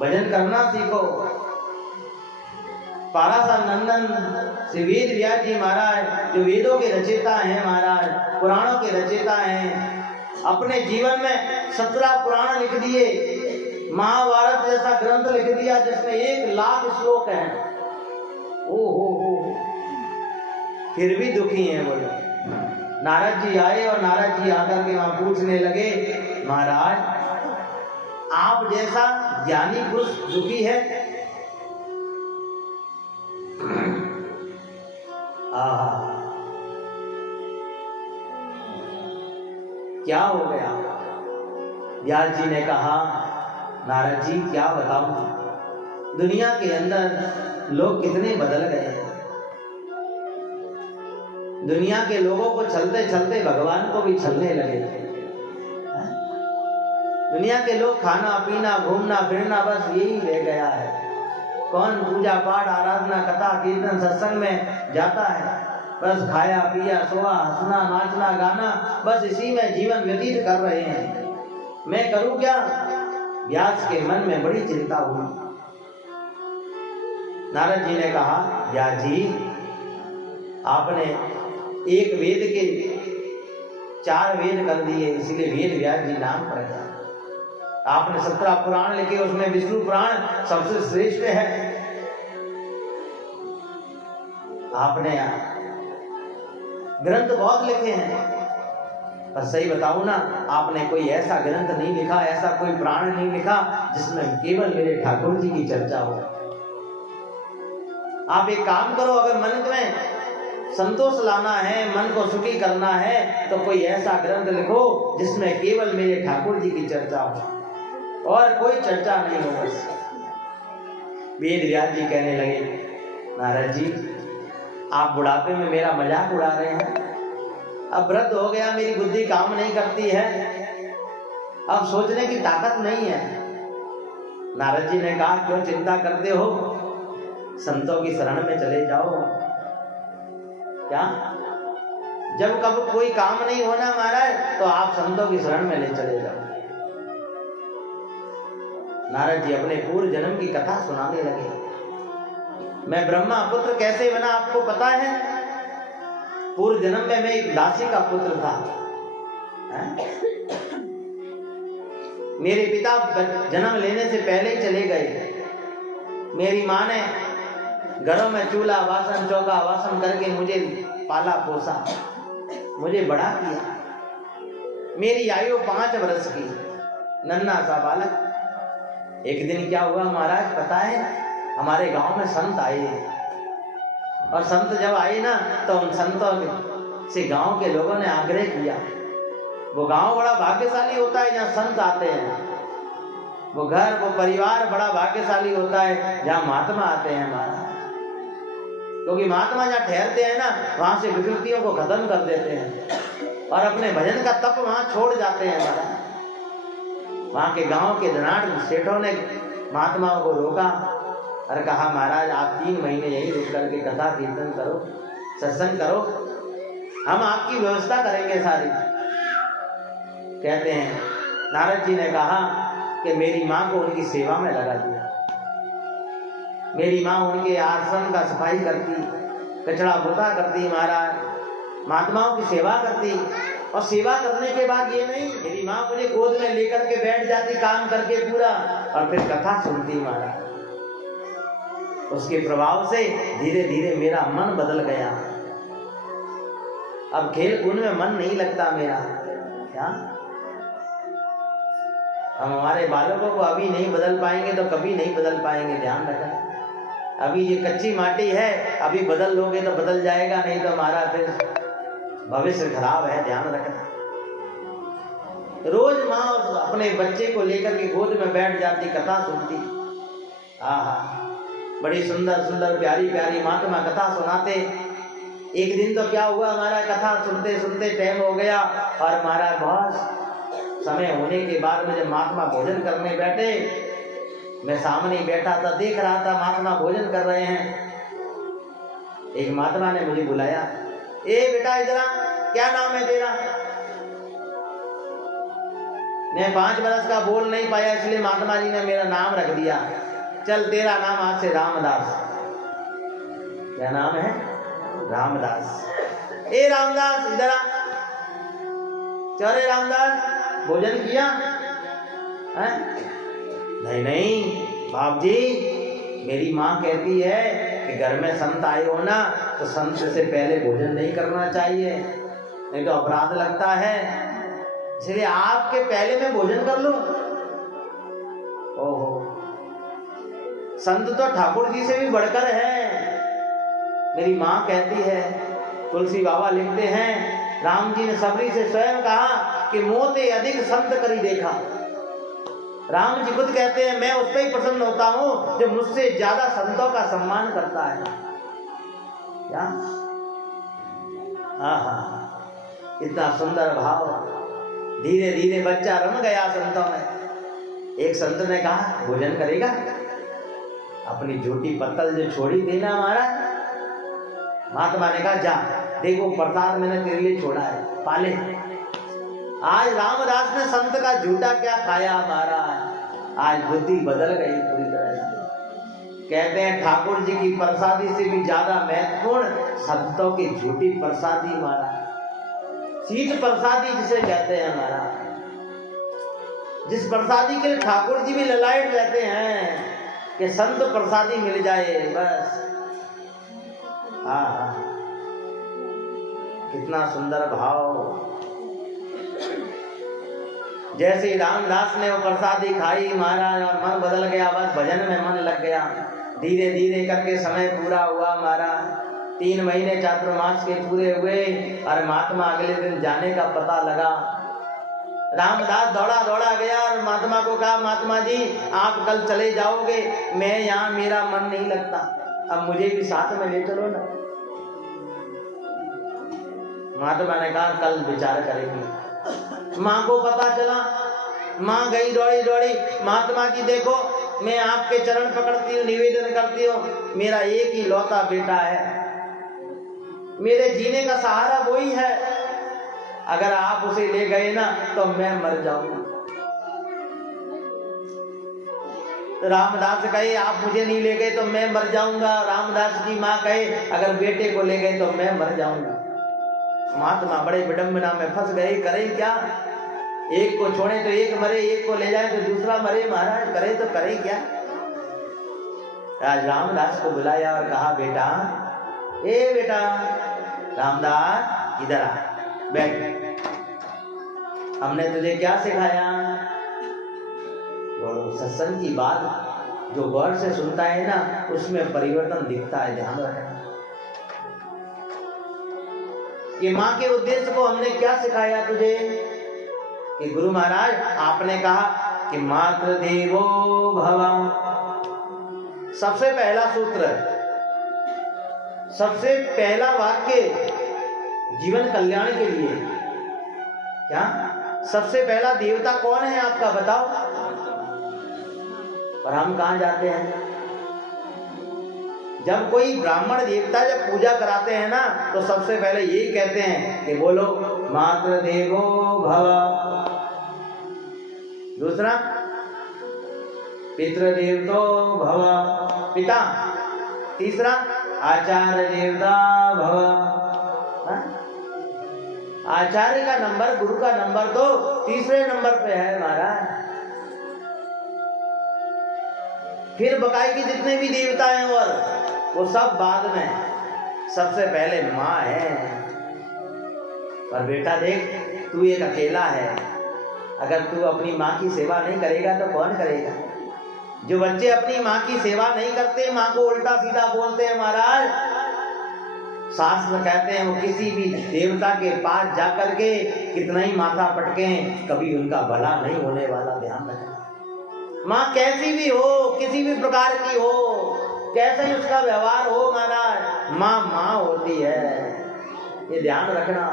भजन करना सीखो। पाराशर नंदन श्री वेद व्यास जी महाराज जो वेदों के रचयिता हैं महाराज, पुराणों के रचयिता हैं, अपने जीवन में 17 पुराण लिख दिए, महाभारत जैसा ग्रंथ लिख दिया जिसमें 1 लाख श्लोक हैं। ओहो, फिर भी दुखी हैं वो लोग। नारद जी आए और नारद जी आकर के वहां पूछने लगे, महाराज आप जैसा ज्ञानी पुरुष दुखी है? क्या हो गया? व्यास जी ने कहा, नारद जी क्या बताऊं, दुनिया के अंदर लोग कितने बदल गए हैं। दुनिया के लोगों को चलते चलते भगवान को भी चलने लगे। दुनिया के लोग खाना पीना घूमना फिरना बस यही रह गया है। कौन पूजा पाठ आराधना कथा कीर्तन सत्संग में जाता है? बस खाया पिया सोया हंसना नाचना गाना, बस इसी में जीवन व्यतीत कर रहे हैं। मैं करूं क्या? व्यास के मन में बड़ी चिंता हुई। नारद जी ने कहा, व्यास जी आपने एक वेद के 4 वेद कर दिए, इसलिए वेद व्यास जी नाम पड़ गया। आपने 17 पुराण लिखे, उसमें विष्णु पुराण सबसे श्रेष्ठ है। आपने ग्रंथ बहुत लिखे हैं, पर सही बताऊं ना, आपने कोई ऐसा ग्रंथ नहीं लिखा, ऐसा कोई पुराण नहीं लिखा जिसमें केवल मेरे ठाकुर जी की चर्चा हो। आप एक काम करो, अगर मन में संतोष लाना है, मन को सुखी करना है, तो कोई ऐसा ग्रंथ लिखो जिसमें केवल मेरे ठाकुर जी की चर्चा हो और कोई चर्चा नहीं हो। बस वेद व्यास जी कहने लगे, नारद जी आप बुढ़ापे में मेरा मजाक उड़ा रहे हैं। अब वृद्ध हो गया, मेरी बुद्धि काम नहीं करती है, अब सोचने की ताकत नहीं है। नारद जी ने कहा, क्यों चिंता करते हो, संतों की शरण में चले जाओ। क्या जब कब कोई काम नहीं होना महाराज, तो आप संतों की शरण में ले चले जाओ। नारद जी अपने पूर्व जन्म की कथा सुनाने लगे। मैं ब्रह्मा पुत्र कैसे बना आपको पता है? पूर्व जन्म में मैं एक दासी का पुत्र था। मेरे पिता जन्म लेने से पहले ही चले गए। मेरी माँ ने घरों में चूल्हा वासन चौका वासन करके मुझे पाला पोसा, मुझे बड़ा किया। मेरी आयु 5 वर्ष की, नन्हा सा बालक। एक दिन क्या हुआ महाराज पता है? हमारे गांव में संत आए, और संत जब आए ना, तो उन संतों से गांव के लोगों ने आग्रह किया। वो गांव बड़ा भाग्यशाली होता है जहाँ संत आते हैं, वो घर वो परिवार बड़ा भाग्यशाली होता है जहाँ महात्मा आते हैं महाराज। क्योंकि महात्मा जहाँ ठहरते हैं ना, वहां से विकृतियों को खत्म कर देते हैं और अपने भजन का तप वहां छोड़ जाते हैं महाराज। वहां के गांव के धनाढ़ सेठों ने महात्माओं को रोका और कहा, महाराज आप 3 महीने यहीं रुक करके कथा कीर्तन करो, सत्संग करो, हम आपकी व्यवस्था करेंगे सारी। कहते हैं नारद जी ने कहा कि मेरी माँ को उनकी सेवा में लगा दिया। मेरी माँ उनके आश्रम का सफाई करती, कचरा पोता करती महाराज, महात्माओं की सेवा करती। और सेवा करने के बाद ये नहीं, मेरी माँ मुझे गोद में लेकर के बैठ जाती काम करके पूरा, और फिर कथा सुनती महाराज। उसके प्रभाव से धीरे धीरे मेरा मन बदल गया। अब खेल कूद में मन नहीं लगता मेरा। क्या हम हमारे बालकों को अभी नहीं बदल पाएंगे तो कभी नहीं बदल पाएंगे, ध्यान रखना। अभी ये कच्ची माटी है, अभी बदल लोगे तो बदल जाएगा, नहीं तो हमारा फिर भविष्य खराब है, ध्यान रखना। रोज माँ अपने बच्चे को लेकर के गोद में बैठ जाती, कथा सुनती। आहा, बड़ी सुंदर सुंदर प्यारी प्यारी महात्मा कथा सुनाते। एक दिन तो क्या हुआ, हमारा कथा सुनते सुनते टाइम हो गया और हमारा बहुत समय होने के बाद में जब महात्मा भोजन करने बैठे, मैं सामने ही बैठा था, देख रहा था महात्मा भोजन कर रहे हैं। एक महात्मा ने मुझे बुलाया, ए बेटा इधर आ, क्या नाम है तेरा? मैं 5 बरस का बोल नहीं पाया, इसलिए महात्मा जी ने मेरा नाम रख दिया। चल तेरा नाम आज से रामदास। क्या नाम है? रामदास। ए रामदास इधर आ। चले रामदास, भोजन किया है? नहीं नहीं बाप जी, मेरी माँ कहती है कि घर में संत आए हो ना तो संत से पहले भोजन नहीं करना चाहिए, नहीं तो अपराध लगता है, इसलिए आपके पहले मैं भोजन कर लूं। ओहो, संत तो ठाकुर जी से भी बढ़कर है। मेरी माँ कहती है, तुलसी बाबा लिखते हैं, राम जी ने सबरी से स्वयं कहा कि मोते अधिक संत करी देखा। राम जी खुद कहते हैं, मैं उस पर ही प्रसन्न होता हूं जो मुझसे ज्यादा संतों का सम्मान करता है। क्या? इतना सुंदर भाव। धीरे धीरे बच्चा रम गया संतों में। एक संत ने कहा, भोजन करेगा? अपनी झूठी पत्तल जो छोड़ी थी ना महाराज, महात्मा ने कहा, जा देखो प्रसाद मैंने तेरे लिए छोड़ा है, पाले। आज रामदास ने संत का झूठा क्या खाया महाराज, आज बुद्धि बदल गई पूरी तरह से। कहते हैं ठाकुर जी की प्रसादी से भी ज्यादा महत्वपूर्ण संतों की झूठी प्रसादी महाराज, शीत प्रसादी जिसे कहते हैं महाराज, जिस प्रसादी के लिए ठाकुर जी भी ललायत रहते हैं कि संत प्रसादी मिल जाए बस। हाँ, कितना सुंदर भाव। जैसे रामदास ने वो प्रसादी खाई महाराज और मन बदल गया, बस भजन में मन लग गया। धीरे धीरे करके समय पूरा हुआ महाराज। 3 महीने चातुर्मास के पूरे हुए और महात्मा अगले दिन जाने का पता लगा। रामदास दौड़ा दौड़ा गया और महात्मा को कहा, महात्मा जी आप कल चले जाओगे, मैं यहाँ मेरा मन नहीं लगता, अब मुझे भी साथ में ले चलो ना। महात्मा ने कहा, कल विचार करेंगे। माँ को पता चला, माँ गई दौड़ी दौड़ी, महात्मा जी देखो मैं आपके चरण पकड़ती हूँ, निवेदन करती हूँ, मेरा एक ही लौता बेटा है, मेरे जीने का सहारा वही है, अगर आप उसे ले गए ना तो मैं मर जाऊंगा। रामदास कहे आप मुझे नहीं ले गए तो मैं मर जाऊंगा। रामदास की माँ कहे अगर बेटे को ले गए तो मैं मर जाऊंगा। महात्मा बड़े विडंबना में फंस गए, करें क्या? एक को छोड़े तो एक मरे, एक को ले जाए तो दूसरा मरे, महाराज करे तो करे क्या? आज रामदास को बुलाया और कहा, बेटा, ए बेटा रामदास इधर आ, बैठ, हमने तुझे क्या सिखाया? सत्संग की बात जो गौर से सुनता है ना उसमें परिवर्तन दिखता है, ध्यान रखना। ये माँ के उद्देश्य को हमने क्या सिखाया तुझे कि गुरु महाराज आपने कहा कि मातृदेवो भव, सबसे पहला सूत्र, सबसे पहला वाक्य जीवन कल्याण के लिए। क्या सबसे पहला देवता कौन है आपका बताओ? और हम कहां जाते हैं? जब कोई ब्राह्मण देवता जब पूजा कराते हैं ना तो सबसे पहले यही कहते हैं कि बोलो मातृदेवो भव। दूसरा पितृदेवतो भव, पिता। तीसरा आचार्य देवता भव। आचार्य का नंबर, गुरु का नंबर तो तीसरे नंबर पे है महाराज। फिर बकाई के जितने भी देवता हैं और वो सब बाद में, सबसे पहले माँ है। पर बेटा देख, तू एक अकेला है, अगर तू अपनी माँ की सेवा नहीं करेगा तो कौन करेगा? जो बच्चे अपनी माँ की सेवा नहीं करते, माँ को उल्टा सीधा बोलते हैं महाराज, शास्त्र कहते हैं वो किसी भी देवता के पास जाकर के कितना ही माथा पटके कभी उनका भला नहीं होने वाला, ध्यान रखना। माँ कैसी भी हो, किसी भी प्रकार की हो, कैसा ही उसका व्यवहार हो महाराज, माँ माँ होती है, ये ध्यान रखना।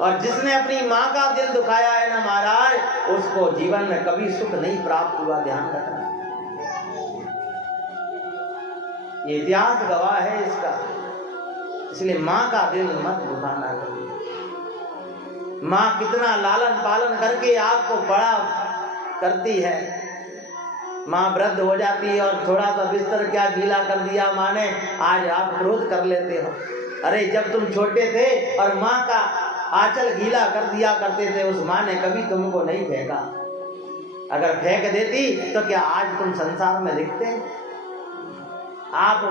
और जिसने अपनी माँ का दिल दुखाया है ना महाराज, उसको जीवन में कभी सुख नहीं प्राप्त हुआ, ध्यान रखना। ये इतिहास गवाह है इसका, इसलिए माँ का दिल मत दुखाना कभी। माँ कितना लालन पालन करके आपको बड़ा करती है। माँ वृद्ध हो जाती है और थोड़ा सा बिस्तर क्या गीला कर दिया माँ ने, आज आप क्रोध कर लेते हो। अरे जब तुम छोटे थे और माँ का आंचल गीला कर दिया करते थे, उस माँ ने कभी तुमको नहीं फेंका। अगर फेंक देती तो क्या आज तुम संसार में दिखते? आप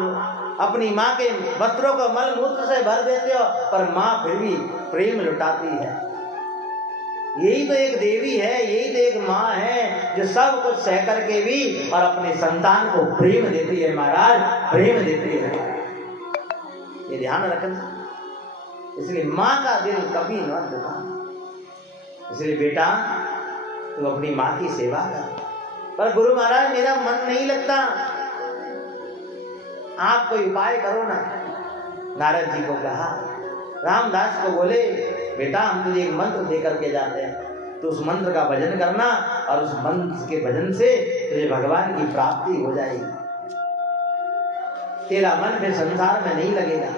अपनी माँ के वस्त्रों को मल मूत्र से भर देते हो, पर माँ फिर भी प्रेम लुटाती है। यही तो एक देवी है, यही तो एक माँ है जो सब कुछ सह करके भी और अपने संतान को प्रेम देती है। महाराज, प्रेम देती है, ये ध्यान रखना। इसलिए माँ का दिल कभी न दुखाना। इसलिए बेटा तू अपनी माँ की सेवा कर। पर गुरु महाराज मेरा मन नहीं लगता, आप कोई उपाय करो ना। नारद जी को कहा, रामदास को बोले, बेटा हम तुझे एक मंत्र दे करके जाते हैं, तो उस मंत्र का भजन करना और उस मंत्र के भजन से तुझे भगवान की प्राप्ति हो जाएगी। तेरा मन फिर संसार में नहीं लगेगा।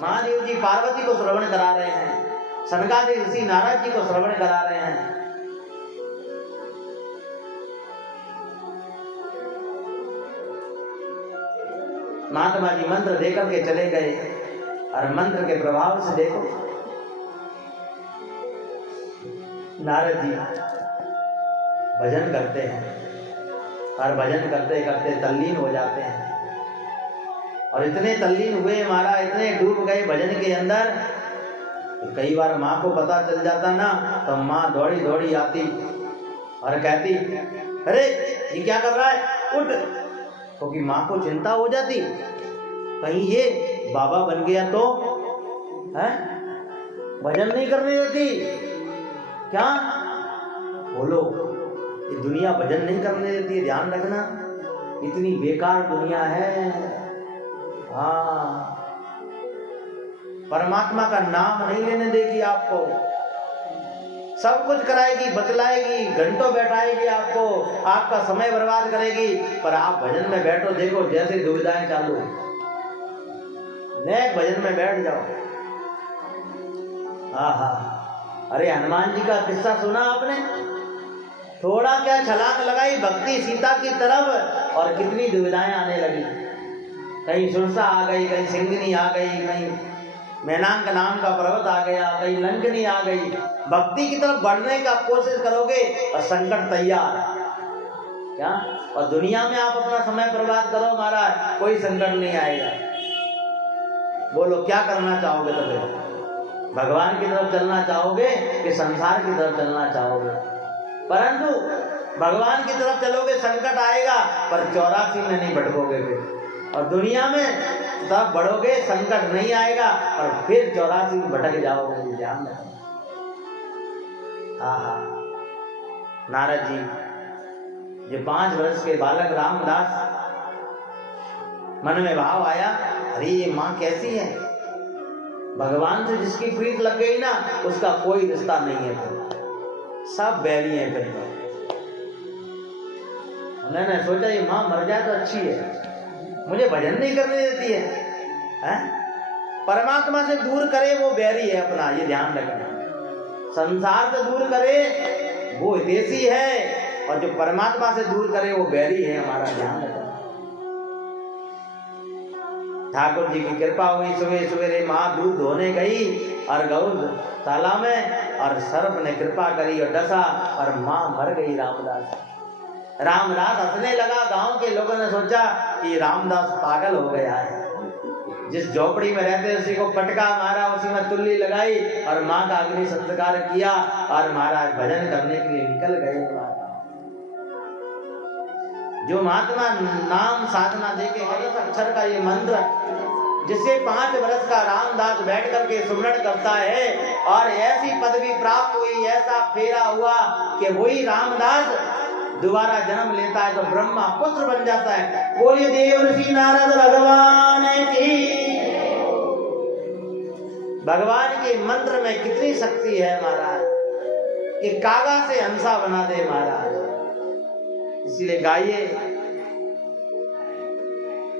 महादेव जी पार्वती को श्रवण करा रहे हैं, सनकादिक ऋषि नारद जी को श्रवण करा रहे हैं। महात्मा जी मंत्र देकर के चले गए और मंत्र के प्रभाव से देखो नारद जी भजन करते हैं और भजन करते करते तल्लीन हो जाते हैं। और इतने तल्लीन हुए महाराज, इतने डूब गए भजन के अंदर, तो कई बार माँ को पता चल जाता ना, तो माँ दौड़ी दौड़ी आती और कहती, अरे ये क्या कर रहा है, उठ। क्योंकि माँ को चिंता हो जाती, कहीं ये बाबा बन गया तो है, भजन नहीं करने देती क्या? बोलो, ये दुनिया भजन नहीं करने देती है, ध्यान रखना। इतनी बेकार दुनिया है। हाँ, परमात्मा का नाम नहीं लेने देगी आपको, सब कुछ कराएगी, बतलाएगी, घंटों बैठाएगी आपको, आपका समय बर्बाद करेगी, पर आप भजन में बैठो, देखो जैसे दुविधाएं चालू, नेक भजन में बैठ जाओ। अरे हनुमान जी का किस्सा सुना आपने? थोड़ा क्या छलांग लगाई भक्ति सीता की तरफ और कितनी दुविधाएं आने लगी। कहीं सुरसा आ गई, कहीं सिंगनी आ गई, कहीं मैनाक नाम का पर्वत आ गया, कहीं लंकनी आ गई। भक्ति की तरफ बढ़ने का कोशिश करोगे और संकट तैयार क्या? और दुनिया में आप अपना समय बर्बाद करो महाराज, कोई संकट नहीं आएगा। बोलो क्या करना चाहोगे? तो फिर भगवान की तरफ चलना चाहोगे कि संसार की तरफ चलना चाहोगे? परंतु भगवान की तरफ चलोगे संकट आएगा, पर 84 में नहीं भटकोगे फिर। और दुनिया में तब बढ़ोगे, संकट नहीं आएगा और फिर 84 में भटक जाओगे। ध्यान रखना। नारद जी जो 5 वर्ष के बालक रामदास, मन में भाव आया, अरे ये माँ कैसी है, भगवान से जिसकी प्रीत लग गई ना, उसका कोई रिश्ता नहीं है, फिर सब बैरी है। फिर उन्होंने सोचा ये माँ मर जाए तो अच्छी है, मुझे भजन नहीं करने देती है? परमात्मा से दूर करे वो बैरी है अपना, ये ध्यान रखना। संसार से दूर करे वो हितैषी है, और जो परमात्मा से दूर करे वो बैरी है हमारा, ध्यान रखना। ठाकुर जी की कृपा हुई, सुबह सवेरे माँ दूध धोने गई और गौशाला में, और सर्प ने कृपा करी और डसा और माँ मर गई। रामदास हंसने लगा। गांव के लोगों ने सोचा कि रामदास पागल हो गया है, जिस झोपड़ी में रहते उसी को पटका मारा, उसी में तुल्ली लगाई और माँ का अग्नि संस्कार किया और महाराज भजन करने के लिए निकल गए। जो महात्मा नाम साधना देके गए, अक्षर का ये मंत्र जिससे 5 वर्ष का रामदास बैठ करके सुमरण करता है और ऐसी पदवी प्राप्त हुई, ऐसा फेरा हुआ कि वही रामदास दोबारा जन्म लेता है तो ब्रह्मा पुत्र बन जाता है। बोलिए देव ऋषि नारद भगवान की। भगवान के मंत्र में कितनी शक्ति है महाराज, कि कागा से हंसा बना दे महाराज। इसीलिए गाइए,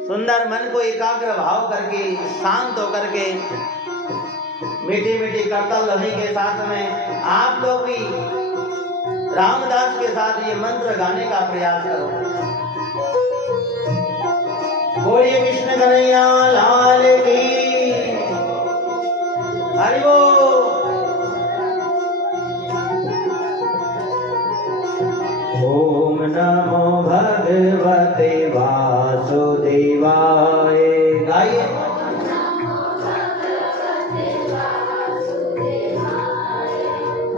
सुंदर मन को एकाग्र भाव करके शांत होकर के मीठी मीठी करतल ध्वनि के साथ में आप लोग भी रामदास के साथ ये मंत्र गाने का प्रयास करो। बोलिए कृष्ण कन्हैया लाल की हरि बोल। ओम नमो भगवते वासुदेवाय। गाइए।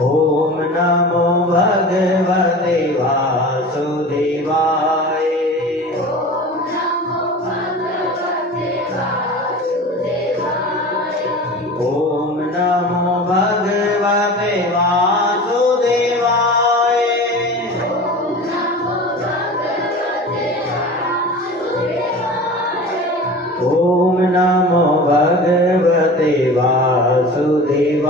ओम नमो भगवते वासुदेवाय। ओम नमो भगवते वासुदेवाय। ओम नमो भगवते वासुदेवाय।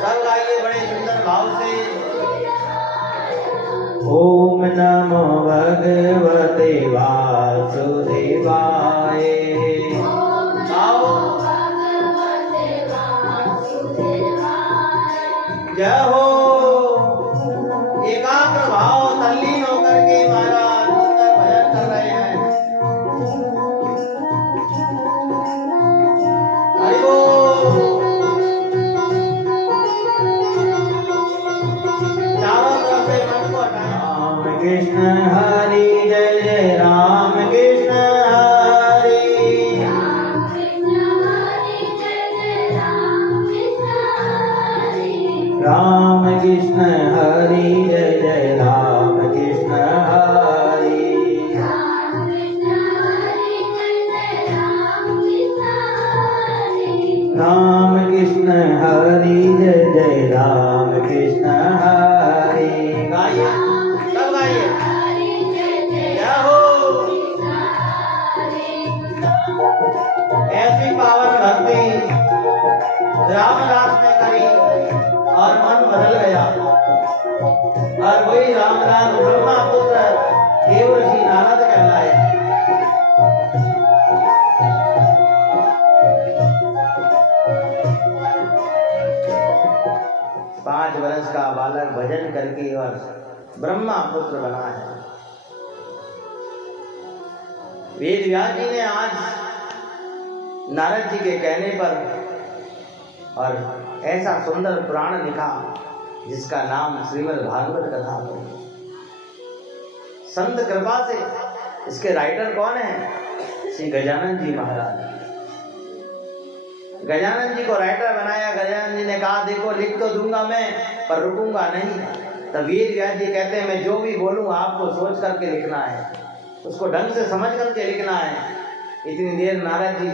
सब गाइए बड़े सुंदर भाव से। ओम नमो भगवते वासुदेवाय। जय हो। एकाग्र भाव तल्लीन होकर के महाराज सुंदर भजन कर रहे हैं। हरि बोल। चारों तरफ से मन को हटाएं। राम कृष्ण हरि जय जय राम कृष्ण हरि। राम कृष्ण हरि जय जय राम कृष्ण हरि। राम कृष्ण हरि जय जय राम कृष्ण हरि। गाइए सब गाइए। जय हो। ऐसी पावन भक्ति रामदास ने करी और मन बदल गया और वही रामदास ब्रह्मा पुत्र देवर्षि नारद कहलाए। 5 वर्ष का बालक भजन करके और ब्रह्मा पुत्र बना है। वेद व्यास जी ने आज नारद जी के कहने पर और ऐसा सुंदर पुराण लिखा जिसका नाम श्रीमद् भागवत कथा है। संत कृपा से इसके राइटर कौन है? श्री गजानन जी महाराज। गजानन जी को राइटर बनाया। गजानन जी ने कहा देखो लिख तो दूंगा मैं पर रुकूंगा नहीं। तब वेद व्यास जी कहते हैं मैं जो भी बोलूं आपको सोच करके लिखना है, उसको ढंग से समझ करके लिखना है। इतनी देर नारद जी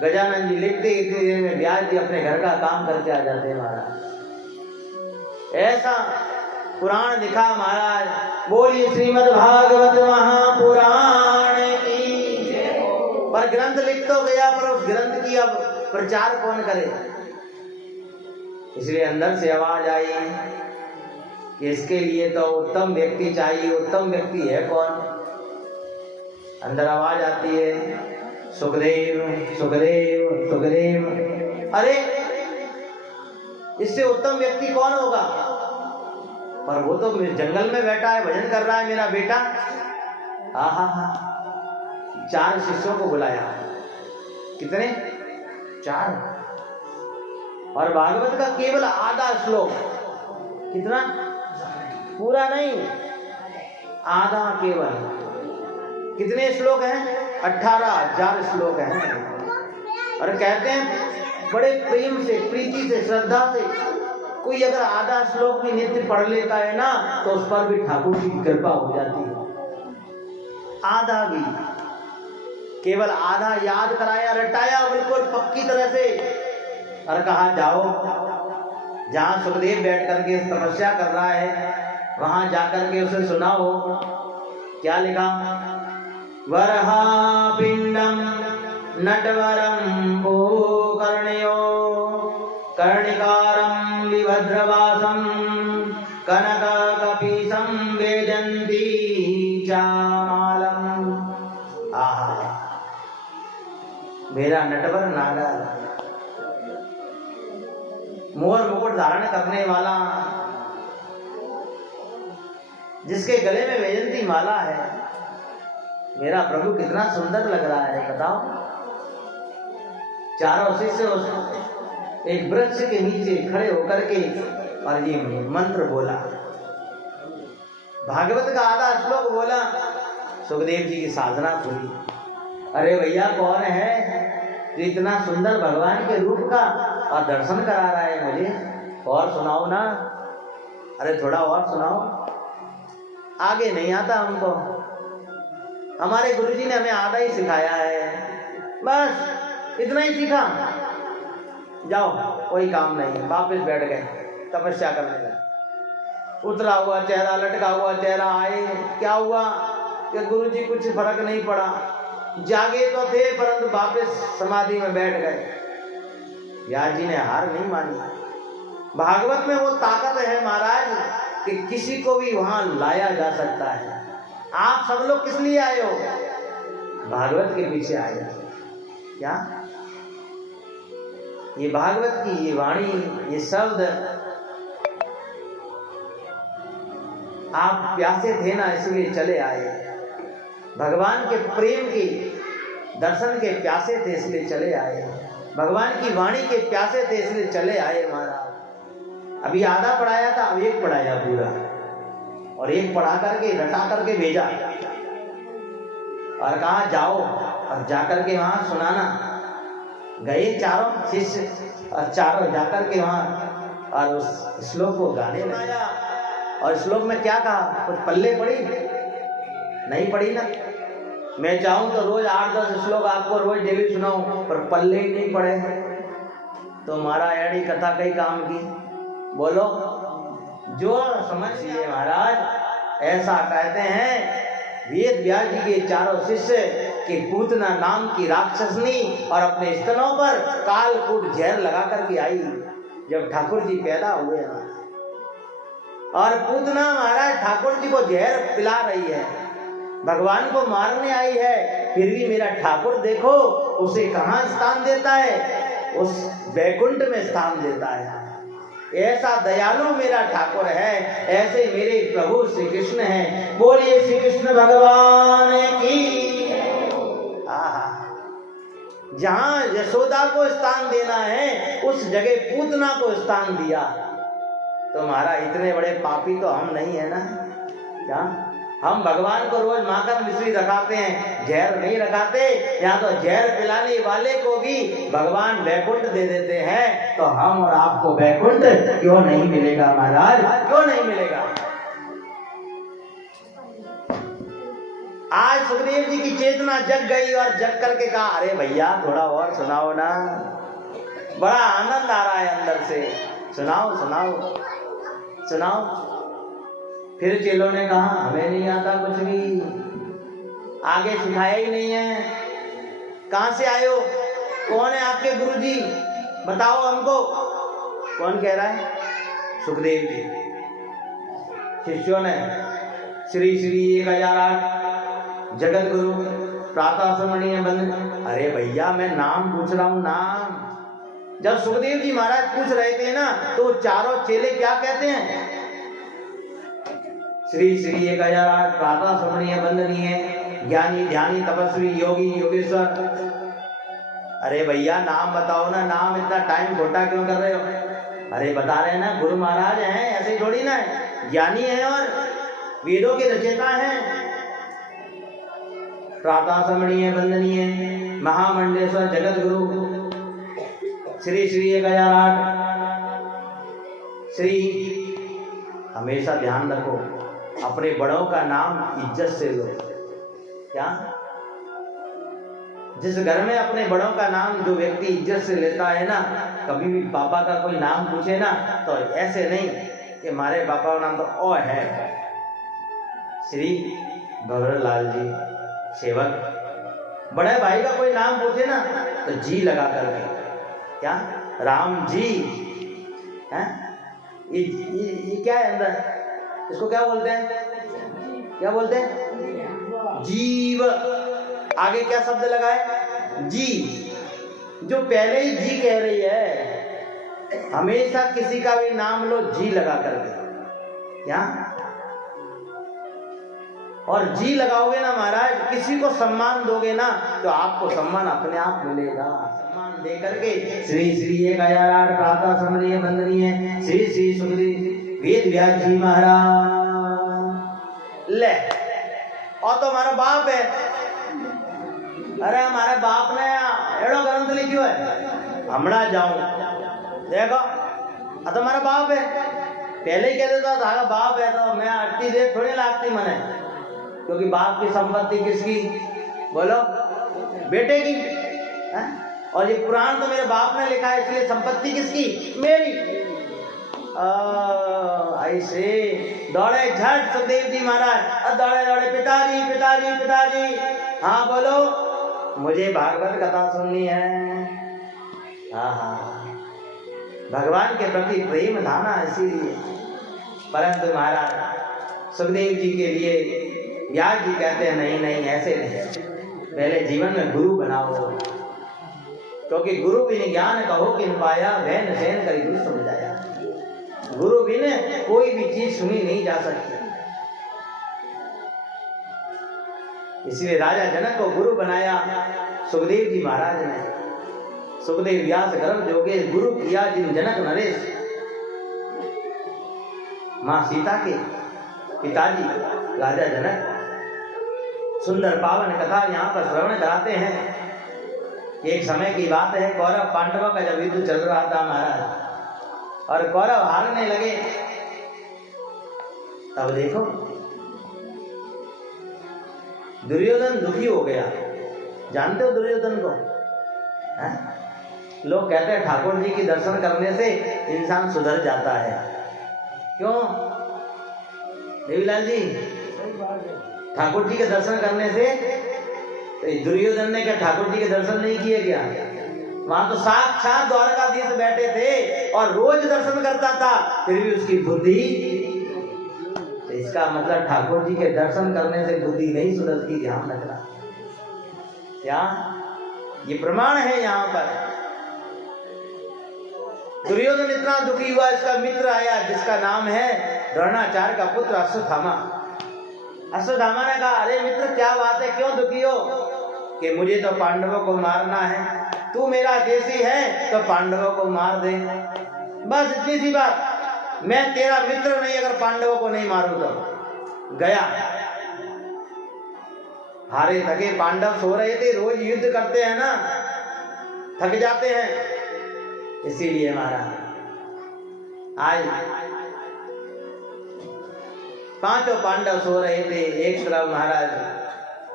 गजानन जी लिखते, इतनी देर में व्यास जी अपने घर का काम करके आ जाते हैं महाराज। ऐसा पुराण लिखा महाराज। बोलिए श्रीमद् भागवत महापुराण की। पर ग्रंथ लिख तो गया पर उस ग्रंथ की अब प्रचार कौन करे? इसलिए अंदर से आवाज आई कि इसके लिए तो उत्तम व्यक्ति चाहिए। उत्तम व्यक्ति है कौन? अंदर आवाज आती है सुखदेव सुखदेव सुखदेव। अरे इससे उत्तम व्यक्ति कौन होगा? पर वो तो जंगल में बैठा है, भजन कर रहा है मेरा बेटा। आहा हा। 4 शिष्यों को बुलाया। कितने? 4। और भागवत का केवल आधा श्लोक। कितना? पूरा नहीं, आधा केवल। कितने श्लोक हैं? 18,000 श्लोक हैं। और कहते हैं बड़े प्रेम से, प्रीति से, श्रद्धा से कोई अगर आधा श्लोक भी नित्य पढ़ लेता है ना तो उस पर भी ठाकुर की कृपा हो जाती है। आधा भी, केवल आधा याद कराया, रटाया बिल्कुल पक्की तरह से और कहा जाओ जहां सुखदेव बैठ करके तपस्या कर रहा है वहां जाकर के उसे सुनाओ। क्या लिखा? वरहा पिंडम नटवरम गोकर्णयो कर्णिकारं विभद्रवासं कनककपीशं वेदन्ती च मेरा नटवर नागर, मोर मुकुट धारण करने वाला, जिसके गले में वैजंती माला है, मेरा प्रभु कितना सुंदर लग रहा है बताओ। चारों शिष्य उस एक वृक्ष के नीचे खड़े होकर के और ये मंत्र बोला, भागवत का आधा श्लोक बोला, सुखदेव जी की साधना खुली। अरे भैया कौन है जो इतना सुंदर भगवान के रूप का और दर्शन करा रहा है मुझे, और सुनाओ ना, अरे थोड़ा और सुनाओ। आगे नहीं आता हमको, हमारे गुरुजी ने हमें आधा ही सिखाया है, बस इतना ही सीखा, जाओ कोई काम नहीं। वापस बैठ गए तपस्या करने लगे। उतरा हुआ चेहरा, लटका हुआ चेहरा आए, क्या हुआ कि गुरुजी कुछ फर्क नहीं पड़ा, जागे तो थे परंतु वापस समाधि में बैठ गए। व्यास जी ने हार नहीं मानी। भागवत में वो ताकत है महाराज कि किसी को भी वहां लाया जा सकता है। आप सब लोग किस लिए आए हो? भागवत के पीछे आए हो। क्या ये भागवत की ये वाणी, ये शब्द, आप प्यासे थे ना इसलिए चले आए, भगवान के प्रेम के दर्शन के प्यासे थे इसलिए चले आए, भगवान की वाणी के प्यासे थे इसलिए चले आए महाराज। अभी आधा पढ़ाया था, अब एक पढ़ाया पूरा, और एक पढ़ा करके रटा करके भेजा और कहा जाओ और जाकर के वहां सुनाना। गए चारों शिष्य और चारों जाकर के वहां और उस श्लोक को गाने लगे। और श्लोक में क्या कहा, कुछ पल्ले पड़ी नहीं पड़ी ना। मैं चाहूं तो रोज 8-10 श्लोक आपको रोज डेली सुनाऊं, पर पल्ले ही नहीं पड़े तो हमारा एड़ी कथा कई काम की। बोलो जो समझिए महाराज। ऐसा कहते हैं वेद व्यास जी के चारों शिष्य कि पूतना नाम की राक्षसनी और अपने स्तनों पर कालकूट जहर लगा करके आई जब ठाकुर जी पैदा हुए। और पूतना महाराज ठाकुर जी को जहर पिला रही है, भगवान को मारने आई है, फिर भी मेरा ठाकुर देखो उसे कहाँ स्थान देता है, उस वैकुंठ में स्थान देता है। ऐसा दयालु मेरा ठाकुर है, ऐसे मेरे प्रभु श्री कृष्ण हैं। बोलिए श्री कृष्ण भगवान की। जहां यशोदा को स्थान देना है उस जगह पूतना को स्थान दिया। तो महाराज इतने बड़े पापी तो हम नहीं है ना। क्या हम भगवान को रोज माखन मिश्री रखाते हैं, जहर नहीं रखाते। यहाँ तो जहर पिलाने वाले को भी भगवान वैकुंठ दे देते हैं, तो हम और आपको वैकुंठ क्यों नहीं मिलेगा महाराज, क्यों नहीं मिलेगा। आज सुखदेव जी की चेतना जग गई और जग करके कहा, अरे भैया थोड़ा और सुनाओ ना, बड़ा आनंद आ रहा है अंदर से, सुनाओ सुनाओ सुनाओ। फिर चेलों ने कहा, हमें नहीं आता कुछ भी, आगे सिखाया ही नहीं है। कहां से आए हो, कौन है आपके गुरुजी, बताओ हमको। कौन कह रहा है? सुखदेव जी। शिष्यों ने श्री श्री 1008 जगत गुरु प्रातः सुमणीय बंद। अरे भैया मैं नाम पूछ रहा हूं, नाम। जब सुखदेव जी महाराज पूछ रहे थे ना, तो चारों चेले क्या कहते हैं? श्री श्री 1008 प्रातः सुमणीय वंदनीय ज्ञानी ध्यानी तपस्वी योगी योगेश्वर। अरे भैया नाम बताओ ना, नाम इतना टाइम खोटा क्यों कर रहे हो? अरे बता रहे ना, गुरु महाराज हैं, ऐसे थोड़ी ना है, ज्ञानी है और वेदों के रचयिता हैं। प्रातः सुमणीय वंदनीय महामंडलेश्वर जगत गुरु श्री श्री 1008 श्री। हमेशा ध्यान रखो, अपने बड़ों का नाम इज्जत से लो। क्या जिस घर में अपने बड़ों का नाम जो व्यक्ति इज्जत से लेता है ना, कभी भी पापा का कोई नाम पूछे ना तो ऐसे नहीं कि हमारे पापा का नाम तो ओ है, श्री भवरलाल जी सेवक। बड़े भाई का कोई नाम पूछे ना तो जी लगा करके, क्या राम जी है, ये क्या है अंदर, इसको क्या बोलते हैं, क्या बोलते हैं? जीव। आगे क्या शब्द लगाए? जी। जो पहले ही जी कह रही है। हमेशा किसी का भी नाम लो जी लगा करके, क्या? और जी लगाओगे ना महाराज, किसी को सम्मान दोगे ना तो आपको सम्मान अपने आप मिलेगा। सम्मान दे करके श्री श्री 1008 प्रातः समरीय वंदनीय श्री श्री सुखदेव वेद व्यास जी महाराज। ले, और तो हमारा बाप है। अरे हमारे बाप ने एड़ो ग्रंथ लिखियो है, हमड़ा जाऊं देखो, तो हमारा बाप है। पहले ही कह देता था बाप है तो मैं अट्टी देर थोड़ी लागती मने, क्योंकि बाप की संपत्ति किसकी? बोलो, बेटे की है? और ये पुराण तो मेरे बाप ने लिखा है, इसलिए संपत्ति किसकी? मेरी। ऐसे दौड़े झट सुखदेव जी महाराज, दौड़े दौड़े पिताजी पिताजी पिताजी। हाँ बोलो, मुझे भागवत कथा सुननी है। हाँ, भगवान के प्रति प्रेम था ना, इसीलिए। परंतु महाराज सुखदेव जी के लिए व्यास जी कहते हैं नहीं नहीं, ऐसे नहीं, पहले जीवन में गुरु बनाओ, क्योंकि गुरु बिन ज्ञान कहो किन पाया, वह नशैन करी दुष्ट समझाया। गुरु बिन कोई भी चीज सुनी नहीं जा सकती। इसलिए राजा जनक को गुरु बनाया सुखदेव जी महाराज ने। सुखदेव व्यास गर्भ जोगे गुरु किया जिन जनक नरेश। मां सीता के पिताजी राजा जनक सुंदर पावन कथा यहाँ पर श्रवण कराते हैं। एक समय की बात है, कौरव पांडवों का जब युद्ध चल रहा था महाराज, और कौरव हारने लगे। तब देखो दुर्योधन दुखी हो गया। जानते हो दुर्योधन को? लोग कहते हैं ठाकुर जी की दर्शन करने से इंसान सुधर जाता है। क्यों देवीलाल जी? ठाकुर जी के दर्शन करने से? तो दुर्योधन ने क्या ठाकुर जी के दर्शन नहीं किए क्या? वहां तो साक्षात द्वारकाधीश बैठे थे और रोज दर्शन करता था, फिर भी उसकी बुद्धि। तो इसका मतलब ठाकुर जी के दर्शन करने से बुद्धि नहीं सुधरती, ध्यान रखना। क्या ये प्रमाण है यहाँ पर? दुर्योधन इतना दुखी हुआ, इसका मित्र आया जिसका नाम है द्रोणाचार्य का पुत्र अश्वत्थामा। अश्वत्थामा ने कहा, अरे मित्र क्या बात है, क्यों दुखी हो? कि मुझे तो पांडवों को मारना है, तू मेरा देशी है तो पांडवों को मार दे, बस इतनी सी बात। मैं तेरा मित्र नहीं अगर पांडवों को नहीं मारूं तो। गया, हारे थके पांडव सो रहे थे, रोज युद्ध करते हैं ना, थक जाते हैं, इसीलिए महाराज आज पांचों पांडव सो रहे थे। एक तरफ महाराज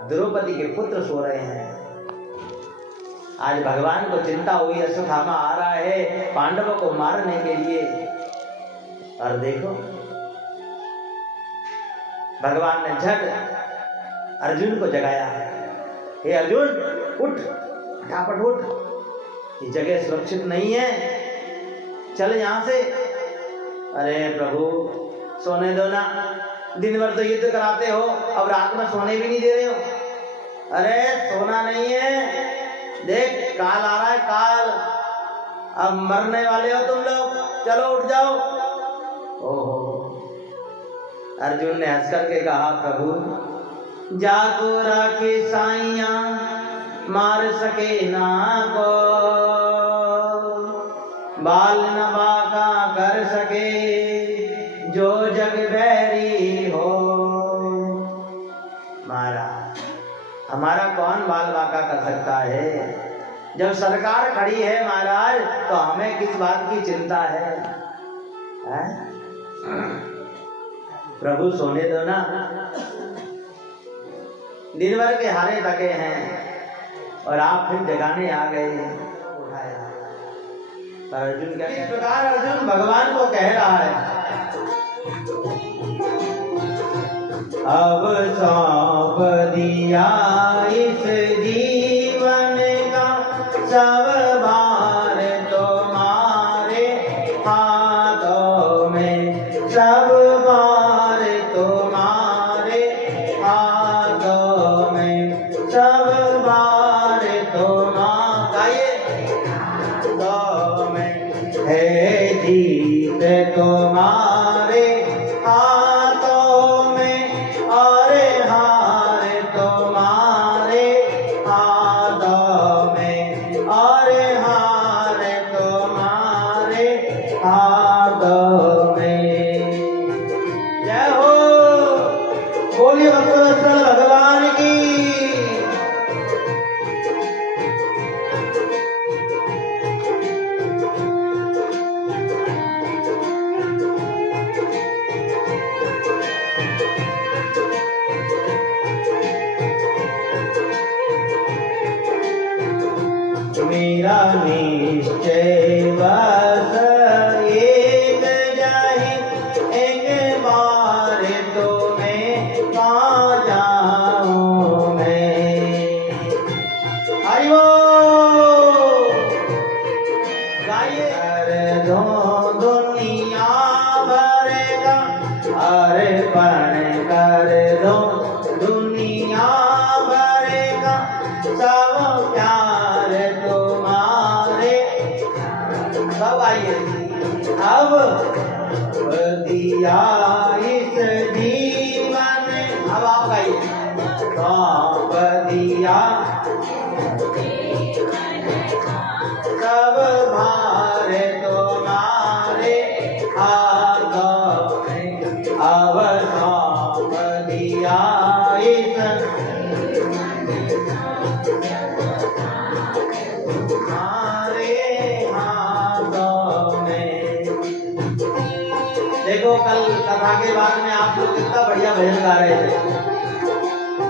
द्रौपदी के पुत्र सो रहे हैं। आज भगवान को चिंता हुई, अश्वत्थामा आ रहा है पांडवों को मारने के लिए। और देखो भगवान ने झट अर्जुन को जगाया, हे अर्जुन उठ, फटाफट उठ, ये जगह सुरक्षित नहीं है, चल यहां से। अरे प्रभु सोने दो ना, दिन भर तो युद्ध कराते हो, अब रात में सोने भी नहीं दे रहे हो। अरे सोना नहीं है, देख काल आ रहा है, काल, अब मरने वाले हो तुम लोग, चलो उठ जाओ। ओहो, अर्जुन ने हंस करके कहा, प्रभु जागो राखे साइया, मार सके ना को, बाल न बाका कर सके, जो जग बैरी हो। महाराज हमारा कौन बाल बाका कर सकता है? जब सरकार खड़ी है महाराज तो हमें किस बात की चिंता है? प्रभु सोने दो ना, दिन भर के हारे थके हैं और आप फिर जगाने आ गए। उठाया अर्जुन, क्या इस प्रकार अर्जुन भगवान को कह रहा है, अब सौंप दिया इस जीवन का सब भार तुम्हारे हाथों में, सब भार तुम्हारे हाथों में, सब भार तुम्हारे। तुम्हारे हाथों में, और हार तुम्हारे हाथों में, और हार तुम्हारे हाथों में। जय हो, बोलिए भक्तवत्सल भगवान की। मेरा निश्चय बस एक जाहि, एक बार तुम्हें पा जाऊं मैं। हरि बोल, गाइए। कर दो दुनिया भर का अर्पण, कर दो दुनिया भर का सब प्यार तुम्हारे। सब आइए। अब दिया इस जीवन, अब आप गाइए। सौंप दिया सब भार तुम्हारे हाथों में, अब सौंप दिया इस तुम्हारे हाथों में। देखो कल कथा के बाद में आप लोग कितना बढ़िया भजन गा रहे थे।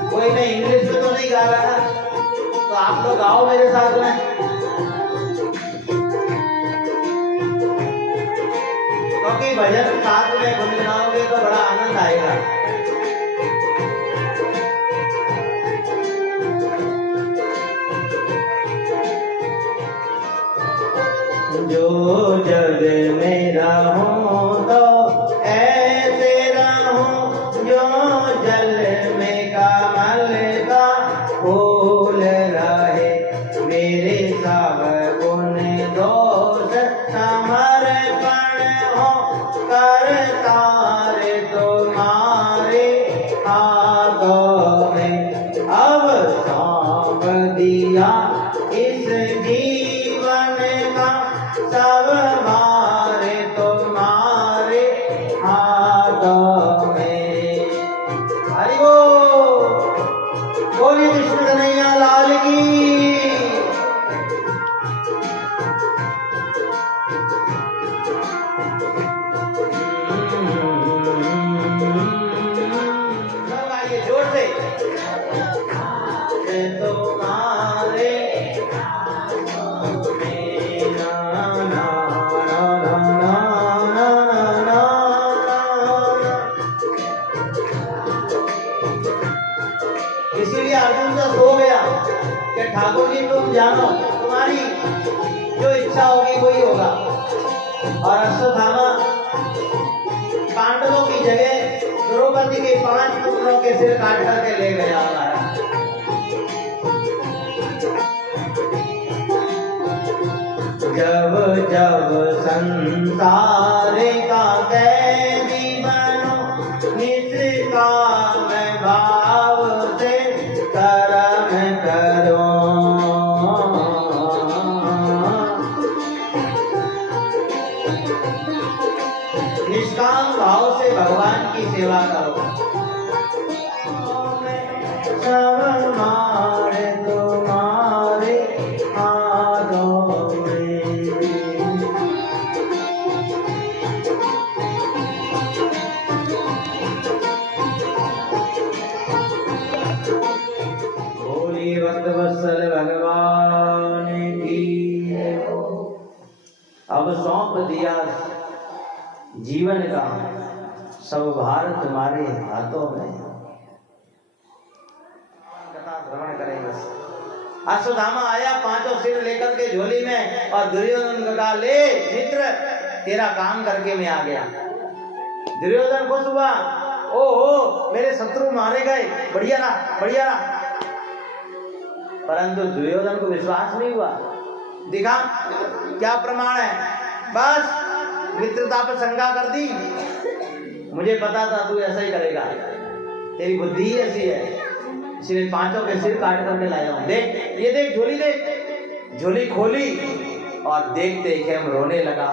कोई मैं इंग्लिश में तो नहीं गा रहा था, तो आप लोग गाओ मेरे साथ में। क्योंकि भजन साथ में गुनगुनाओगे तो बड़ा आनंद आएगा। जो जग में रहूं तो ऐसे रहूं, जो जल में कमल का फूल रहे। मेरे सब गुण दोष समर्पण हो, करतार तुम्हारे हाथों में। अब सौंप दिया इस जीवन का सब भार तुम्हारे हाथों में। हरि बोल, बोलिए विष्णु कन्हैया लाल की। सब आइए जोर से। तुम्हारे इसीलिए अर्जुन से सो गया कि ठाकुर जी तुम जानो, तुम्हारी जो इच्छा होगी वही होगा। और अश्वत्थामा पांडवों की जगह द्रौपदी के 5 पुत्रों के सिर काट करके ले गया। जब जब संसार का कैदी बनो, निष्काम भाव से कर्म करो। निष्काम भाव से भगवान की सेवा करो। तुम्हारे हाथों में। बोलिए भक्तवत्सल भगवान की। अब सौंप दिया जीवन का सब भार तुम्हारे हाथों में। कथा श्रवण करेंगे। अश्वत्थामा आया 5 सिर लेकर के झोली में, और दुर्योधन को कहा ले मित्र तेरा काम करके मैं आ गया। दुर्योधन खुश हुआ, ओहो मेरे शत्रु मारे गए, बढ़िया रहा बढ़िया रहा। परंतु दुर्योधन को विश्वास नहीं हुआ। दिखा क्या प्रमाण है, बस मित्रता पर शंका कर दी। मुझे पता था तू ऐसा ही करेगा, तेरी बुद्धि ही ऐसी है, इसलिए पांचों के सिर काट करके लाया हूं। देख, ये देख झोली, देख। झोली खोली और देखते ही हम रोने लगा,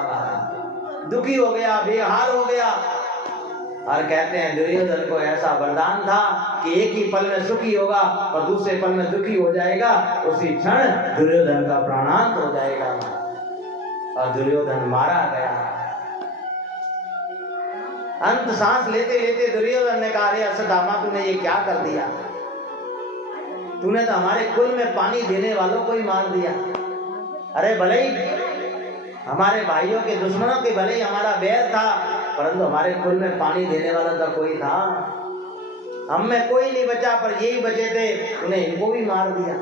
दुखी हो गया, बेहाल हो गया। और कहते हैं दुर्योधन को ऐसा वरदान था कि एक ही पल में सुखी होगा और दूसरे पल में दुखी हो जाएगा। उसी क्षण दुर्योधन का प्राणांत हो जाएगा और दुर्योधन मारा गया। अंत सांस लेते लेते दुर्योधन ने कहा, अरे अश्वत्थामा तूने ये क्या कर दिया? तूने तो हमारे कुल में पानी देने वालों को ही मार दिया। अरे भले ही हमारे भाइयों के दुश्मनों के भले ही हमारा बैर था, परंतु हमारे कुल में पानी देने वाला तो कोई था। हम में कोई नहीं बचा, पर यही बचे थे, उन्हें इनको भी मार दिया।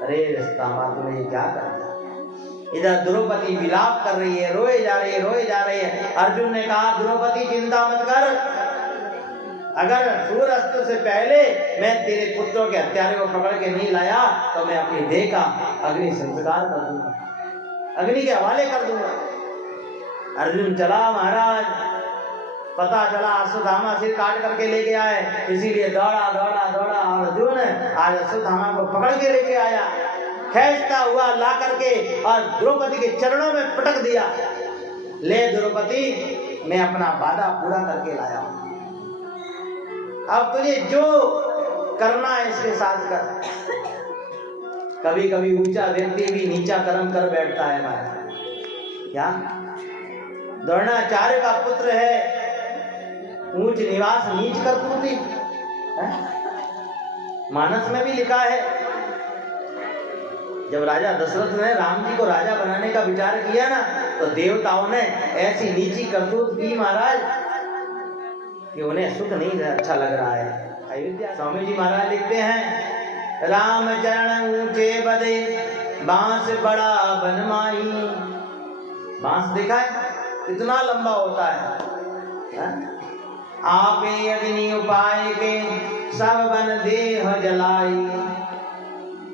अरे अश्वत्थामा तूने ये क्या कर दिया? इधर द्रौपदी विलाप कर रही है, रोए जा रही है, रोए जा रही है। अर्जुन ने कहा, द्रौपदी चिंता मत कर, अगर सूर्यास्त से पहले मैं तेरे पुत्रों के हत्यारे को पकड़ के नहीं लाया तो मैं अपनी देह का अग्नि संस्कार कर दूंगा, अग्नि के हवाले कर दूंगा। अर्जुन चला महाराज, पता चला अश्वत्थामा सिर काट करके लेके आए, इसीलिए दौड़ा दौड़ा दौड़ा अर्जुन आज अश्वत्थामा को पकड़ के लेके आया, खींचता हुआ ला करके और द्रौपदी के चरणों में पटक दिया। ले द्रौपदी, मैं अपना वादा पूरा करके लाया हूं, अब तुझे जो करना है इसके साथ कर। कभी कभी ऊंचा व्यक्ति भी नीचा कर्म कर बैठता है महाराज। क्या द्रोणाचार्य का पुत्र है, ऊंच निवास नीच करतूती, मानस में भी लिखा है। जब राजा दशरथ ने राम जी को राजा बनाने का विचार किया ना, तो देवताओं ने ऐसी नीची करतूत की महाराज कि उन्हें सुख नहीं अच्छा लग रहा है। अयोध्या स्वामी जी महाराज लिखते हैं, राम चरण ऊंचे बदे बांस बड़ा बनमाई। बांस देखा है कितना लंबा होता है? आपे अग्नि उपाय के सब बन देह जलाई,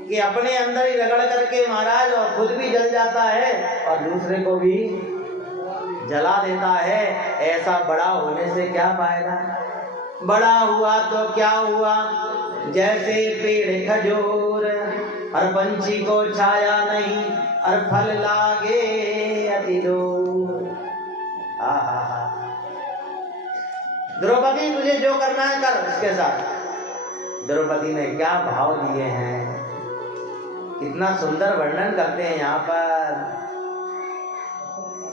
कि अपने अंदर ही रगड़ करके महाराज और खुद भी जल जाता है और दूसरे को भी जला देता है। ऐसा बड़ा होने से क्या फायदा? बड़ा हुआ तो क्या हुआ, जैसे पेड़ खजूर, और पंछी को छाया नहीं और फल लागे अति दूर। द्रौपदी तुझे जो करना है कर इसके साथ। द्रौपदी ने क्या भाव दिए हैं, कितना सुंदर वर्णन करते हैं यहाँ पर।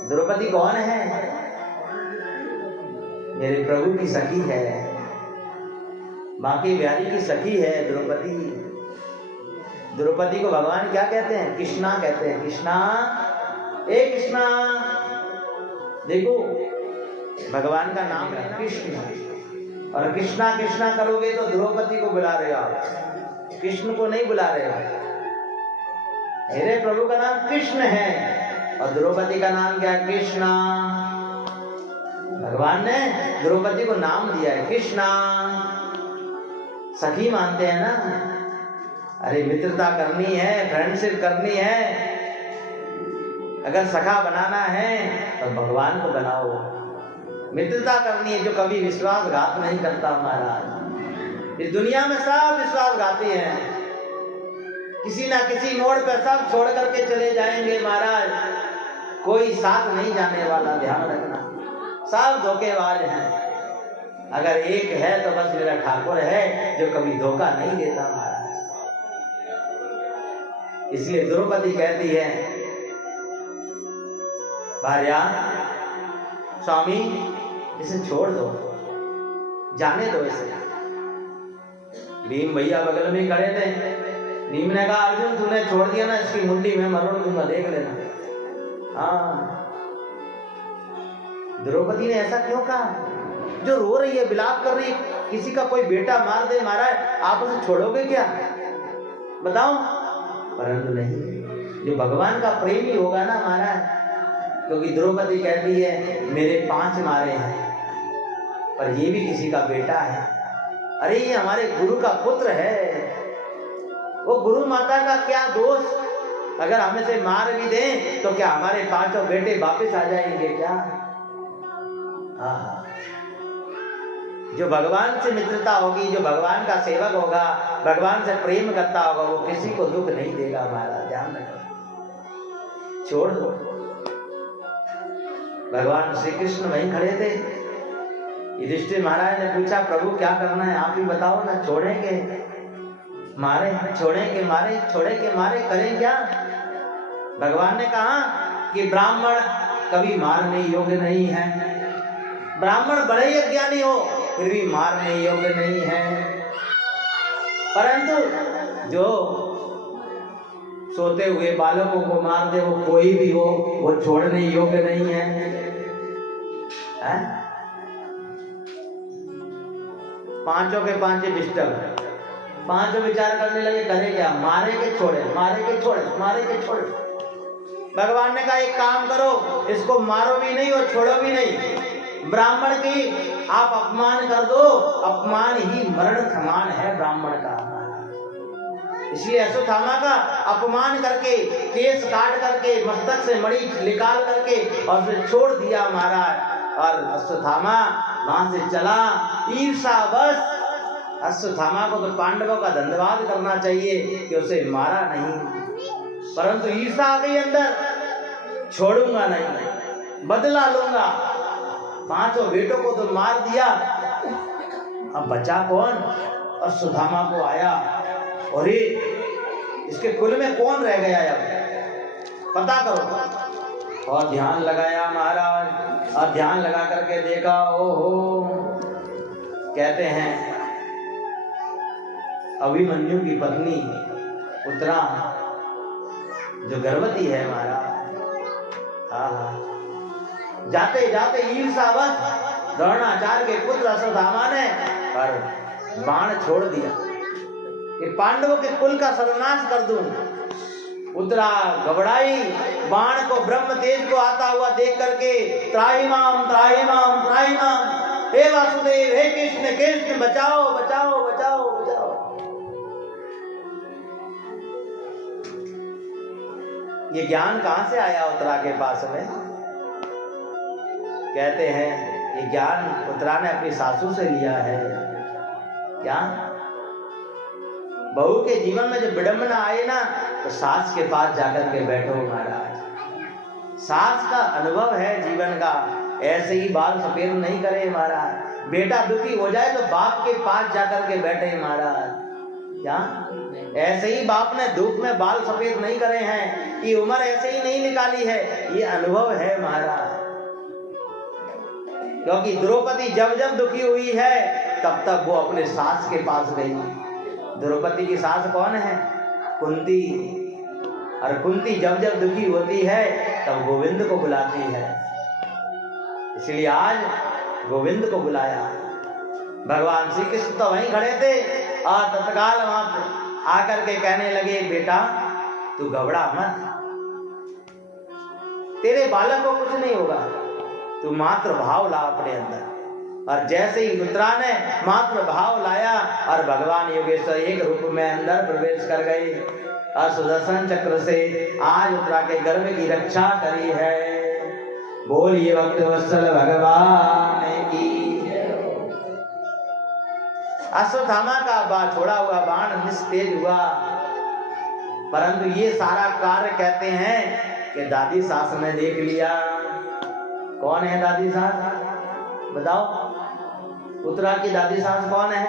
द्रौपदी कौन है? मेरे प्रभु की सखी है, बाकी बिहारी की सखी है द्रौपदी। द्रौपदी को भगवान क्या कहते हैं? कृष्णा कहते हैं। कृष्णा, ए कृष्णा। देखो भगवान का नाम है कृष्ण, और कृष्णा कृष्णा करोगे तो द्रौपदी को बुला रहे हो आप, कृष्ण को नहीं बुला रहे हो। मेरे प्रभु का नाम कृष्ण है और द्रौपदी का नाम क्या है? कृष्णा। भगवान ने द्रौपदी को नाम दिया है कृष्णा। सखी मानते हैं ना। अरे मित्रता करनी है, फ्रेंडशिप करनी है, अगर सखा बनाना है तो भगवान को बनाओ। मित्रता करनी है जो कभी विश्वासघात नहीं करता। महाराज इस दुनिया में सब विश्वासघाती हैं, किसी ना किसी मोड़ पर सब छोड़ करके चले जाएंगे महाराज, कोई साथ नहीं जाने वाला, ध्यान रखना। सब धोखेबाज हैं, अगर एक है तो बस मेरा ठाकुर है जो कभी धोखा नहीं देता महाराज। इसलिए द्रौपदी कहती है, भार्या स्वामी इसे छोड़ दो, जाने दो इसे। भीम भैया बगल में खड़े थे। भीम ने कहा, अर्जुन तूने छोड़ दिया ना, इसकी मुंडी में मरोड़ दूंगा, देख लेना। हाँ, द्रौपदी ने ऐसा क्यों कहा? जो रो रही है, विलाप कर रही है, किसी का कोई बेटा मार दे महाराज, आप उसे छोड़ोगे क्या? बताओ। परंतु नहीं, जो भगवान का प्रेमी होगा ना महाराज, क्योंकि द्रौपदी कहती है मेरे 5 मारे हैं पर ये भी किसी का बेटा है। अरे ये हमारे गुरु का पुत्र है, वो गुरु माता का क्या दोष अगर हमें से मार भी दें तो क्या हमारे पांचों बेटे वापस आ जाएंगे क्या? हाँ, जो भगवान से मित्रता होगी, जो भगवान का सेवक होगा, भगवान से प्रेम करता होगा, वो किसी को दुख नहीं देगा। हमारा ध्यान रखो, छोड़ दो। भगवान श्री कृष्ण वहीं खड़े थे। युधिष्ठिर महाराज ने पूछा, प्रभु क्या करना है, आप ही बताओ ना, छोड़ेंगे मारे, छोड़ेंगे मारे, छोड़े के मारे, करें क्या? भगवान ने कहा कि ब्राह्मण कभी मारने योग्य नहीं है, ब्राह्मण बड़े ही अज्ञानी हो फिर भी मारने योग्य नहीं है, परंतु जो सोते हुए बालकों को मार दे, वो कोई भी हो, वो छोड़ने योग्य नहीं है, है? पांचों के पांचों डिस्टर्ब, पांचों विचार करने लगे, करे क्या? मारे के छोड़े, मारे के छोड़े, मारे के छोड़े। भगवान ने कहा एक काम करो, इसको मारो भी नहीं और छोड़ो भी नहीं, ब्राह्मण की आप अपमान कर दो, अपमान ही मरण समान है ब्राह्मण का। इसलिए अश्वत्थामा का अपमान करके, केस काट करके, मस्तक से मणि निकाल करके और फिर छोड़ दिया महाराज। और अश्वत्थामा वहां से चला। ईर्षावश अश्वत्थामा को तो पांडवों का धन्यवाद करना चाहिए कि उसे मारा नहीं, परंतु ईर्षा आ गई अंदर, छोड़ूंगा नहीं, बदला लूंगा। पांचों बेटों को तो मार दिया, अब बचा कौन? अश्वत्थामा को आया, और इसके कुल में कौन रह गया अब पता करो। और ध्यान लगाया महाराज, और ध्यान लगा करके देखा, ओहो, कहते हैं अभिमन्यु की पत्नी उत्तरा जो गर्भवती है महाराज, जाते जाते ईर्षावश द्रोणाचार्य के पुत्र अश्वत्थामा ने पर बाण छोड़ दिया कि पांडवों के कुल का सर्वनाश कर दूं। उत्तरा घबराई, बाण को, ब्रह्म तेज को आता हुआ देख करके, त्राहिमाम त्राहिमाम त्राहिमाम, हे वासुदेव, हे कृष्ण कृष्ण, बचाओ बचाओ बचाओ बचाओ। ये ज्ञान कहां से आया उत्तरा के पास में? कहते हैं ये ज्ञान उत्तरा ने अपनी सासू से लिया है। क्या? बहू के जीवन में जब विडंबना आए ना, तो सास के पास जाकर के बैठो महाराज। सास का अनुभव है जीवन का, ऐसे ही बाल सफेद नहीं करे महाराज। बेटा दुखी हो जाए तो बाप के पास जाकर के बैठे महाराज। क्या? ऐसे ही बाप ने धूप में बाल सफेद नहीं करे हैं, ये उम्र ऐसे ही नहीं निकाली है, ये अनुभव है महाराज। क्योंकि द्रौपदी जब जब दुखी हुई है तब तक वो अपने सास के पास गई। द्रौपदी की सास कौन है? कुंती। और कुंती जब जब दुखी होती है तब गोविंद को बुलाती है। इसलिए आज गोविंद को बुलाया। भगवान श्री कृष्ण तो वहीं खड़े थे और तत्काल वहां आकर के कहने लगे, बेटा तू घबरा मत, तेरे बालक को कुछ नहीं होगा, तू मात्र भाव ला अपने अंदर। और जैसे ही उत्तरा ने मात्र भाव लाया और भगवान योगेश्वर एक रूप में अंदर प्रवेश कर गए और सुदर्शन चक्र से आज उत्तरा के गर्भ की रक्षा करी है। बोलिए भक्तवत्सल भगवान की। अश्वत्थामा का छोड़ा हुआ बाण निस्तेज हुआ, परंतु ये सारा कार्य कहते हैं कि दादी सास ने देख लिया। कौन है दादी सास? बताओ, उत्तरा की दादी सास कौन है?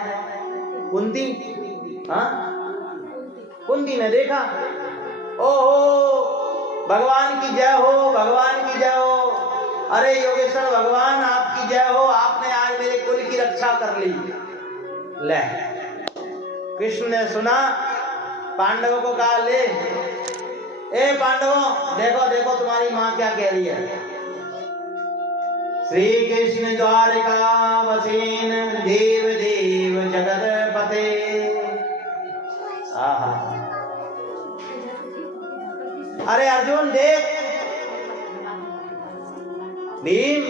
कुंती। हाँ, कुंती ने देखा, ओहो भगवान की जय हो, भगवान की जय हो, अरे योगेश्वर भगवान आपकी जय हो, आपने आज मेरे कुल की रक्षा कर ली। ले, कृष्ण ने सुना, पांडवों को कहा, ले ए पांडवों, देखो देखो तुम्हारी माँ क्या कह रही है। श्री कृष्ण द्वारिका वसेन देव देव जगत पते। अरे अर्जुन देख, भीम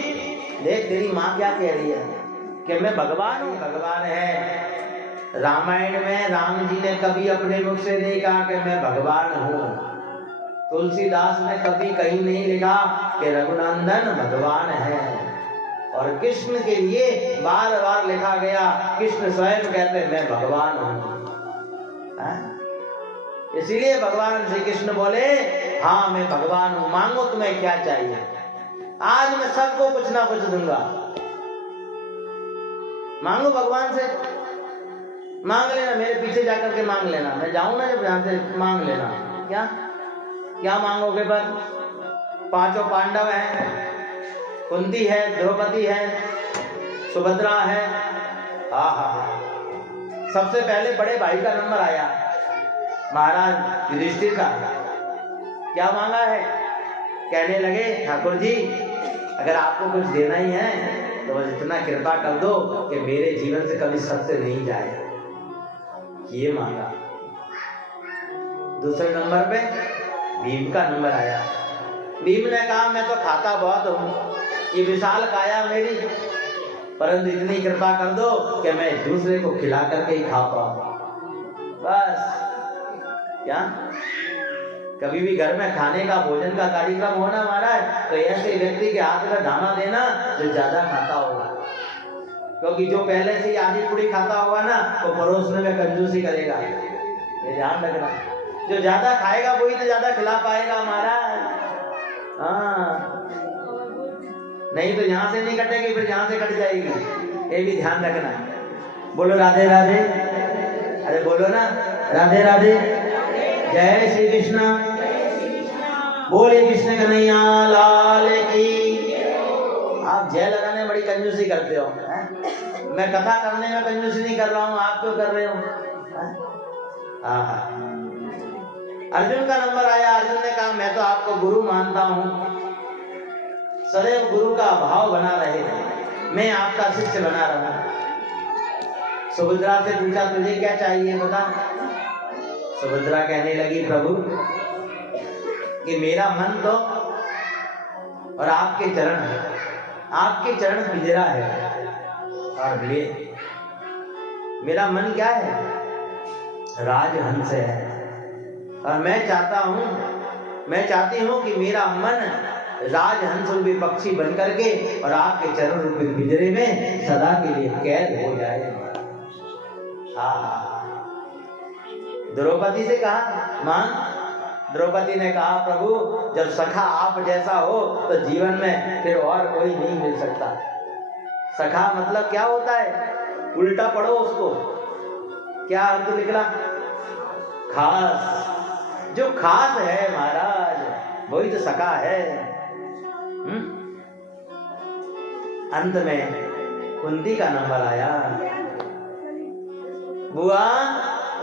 देख, तेरी माँ क्या कह रही है कि मैं भगवान हूँ। भगवान है। रामायण में राम जी ने कभी अपने मुख से नहीं कहा कि मैं भगवान हूँ। तुलसीदास ने कभी कहीं नहीं लिखा कि रघुनंदन भगवान है, और कृष्ण के लिए बार बार लिखा गया, कृष्ण स्वयं कहते मैं भगवान हूं। इसीलिए भगवान श्री कृष्ण बोले हाँ मैं भगवान हूं, मांगो तुम्हें क्या चाहिए, आज मैं सबको कुछ ना कुछ दूंगा। मांगो भगवान से, मांग लेना, मेरे पीछे जाकर के मांग लेना, मैं जाऊं ना जब यहां से मांग लेना। क्या क्या मांगोगे? पर पांचों पांडव हैं, कुंती है, द्रौपदी है, सुभद्रा है। सबसे पहले बड़े भाई का नंबर आया, महाराज युधिष्ठिर का। क्या मांगा है? कहने लगे ठाकुर जी अगर आपको कुछ देना ही है तो बस इतना कृपा कर दो कि मेरे जीवन से कभी सत्य नहीं जाए। ये मांगा। दूसरे नंबर पे भीम का नंबर आया। भीम ने कहा मैं तो खाता बहुत हूँ, ये विशाल काया मेरी, परंतु इतनी कृपा कर दो कि मैं दूसरे को खिला करके ही खा पाऊं। बस। क्या कभी भी घर में खाने का, भोजन का कार्यक्रम होना महाराज, तो ऐसे व्यक्ति के हाथ में दाना देना जो ज्यादा खाता होगा, क्योंकि जो पहले से ही आधी पूरी खाता होगा ना वो परोसने में कंजूसी करेगा। ये ध्यान रखना, जो ज्यादा खाएगा वही तो ज्यादा खिला पाएगा महाराज। नहीं तो यहाँ से नहीं कटेगी, फिर यहाँ से कट जाएगी। ये भी ध्यान रखना। बोलो राधे राधे। अरे बोलो ना राधे राधे। जय श्री कृष्ण। बोले कृष्ण कन्हैया लाल की। आप जय लगाने में बड़ी कंजूसी करते हो। मैं कथा करने में कंजूसी नहीं कर रहा हूँ, आप क्यों कर रहे हो? अर्जुन का नंबर आया। अर्जुन ने कहा मैं तो आपको गुरु मानता हूँ, सदैव गुरु का भाव बना रहे, मैं आपका शिष्य बना रहा। सुभद्रा से पूछा तुझे क्या चाहिए बता। सुभद्रा कहने लगी प्रभु कि मेरा मन तो और आपके चरण है, आपके चरण पिंजरा है, और मेरा मन क्या है? राजहंस है। और मैं चाहती हूं कि मेरा मन राजहंस रूपी पक्षी बन करके और आपके चरण रूपी पिंजरे में सदा के लिए कैद हो जाए। द्रौपदी से कहा मां, द्रौपदी ने कहा प्रभु जब सखा आप जैसा हो तो जीवन में फिर और कोई नहीं मिल सकता। सखा मतलब क्या होता है? उल्टा पढ़ो उसको, क्या अर्थ निकला? खास। जो खास है महाराज वही तो सखा है। अंत में कुंती का नंबर आया। बुआ,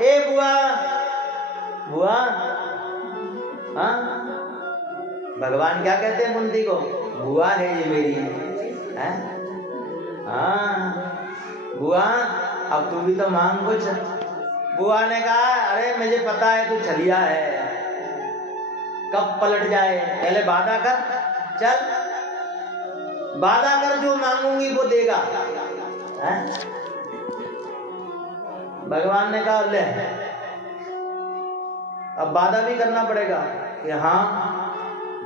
ए बुआ, बुआ। हाँ, भगवान क्या कहते हैं कुंती को? बुआ है ये मेरी। है? हाँ बुआ, अब तू भी तो मांग कुछ। बुआ ने कहा अरे मुझे पता है तू छलिया है, कब पलट जाए, पहले वादा कर, चल वादा कर, जो मांगूंगी वो देगा। है? भगवान ने कहा ले अब वादा भी करना पड़ेगा कि हाँ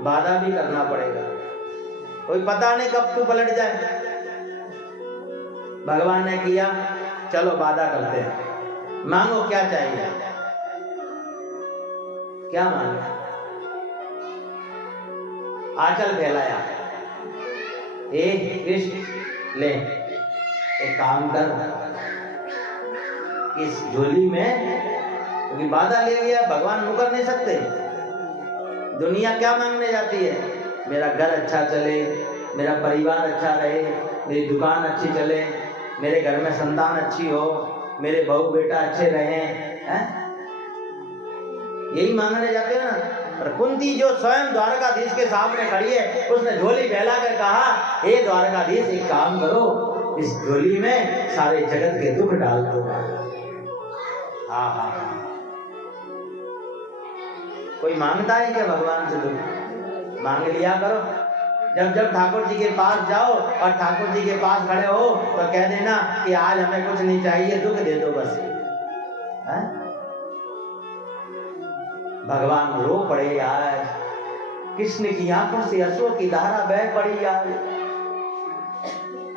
वादा भी करना पड़ेगा, कोई पता नहीं कब तू पलट जाए। भगवान ने किया, चलो वादा करते हैं, मांगो क्या चाहिए। क्या मांगे? आंचल फैलाया, कृष्ण ले एक काम कर, इस झोली में, क्योंकि वादा ले लिया, भगवान मुकर नहीं सकते। दुनिया क्या मांगने जाती है? मेरा घर अच्छा चले, मेरा परिवार अच्छा रहे, मेरी दुकान अच्छी चले, मेरे घर में संतान अच्छी हो, मेरे बहू बेटा अच्छे रहें, हैं? यही मांगने जाते हैं ना। और कुंती जो स्वयं द्वारकाधीश के सामने खड़ी है, उसने झोली फैला कर कहा, हे द्वारकाधीश एक काम करो, इस झोली में सारे जगत के दुख डाल दो। कोई मांगता है क्या भगवान से दुख? मांग लिया करो। जब जब ठाकुर जी के पास जाओ और ठाकुर जी के पास खड़े हो तो कह देना कि आज हमें कुछ नहीं चाहिए, दुख दे दो बस। है? भगवान रो पड़े आज, कृष्ण की आंखों से अश्रु की धारा बह पड़ी आज।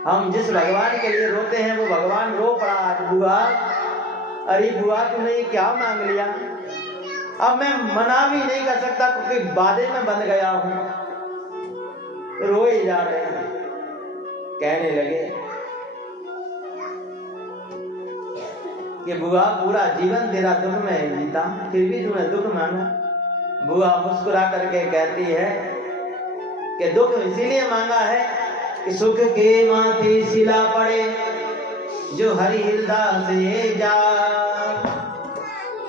हम जिस भगवान के लिए रोते हैं वो भगवान रो पड़ा आज। बुआ, अरे बुआ तूने ये क्या मांग लिया? अब मैं मना भी नहीं कर सकता क्योंकि बाधे में बंध गया हूं। रोए जा रहे हैं। कहने लगे कि बुआ पूरा जीवन तेरा दुख में जीता, फिर भी तूने दुख मांगा। बुआ मुस्कुरा करके कहती है कि दुख इसीलिए मांगा है कि सुख के माथे सिला पड़े जो हरि हृदय से जा।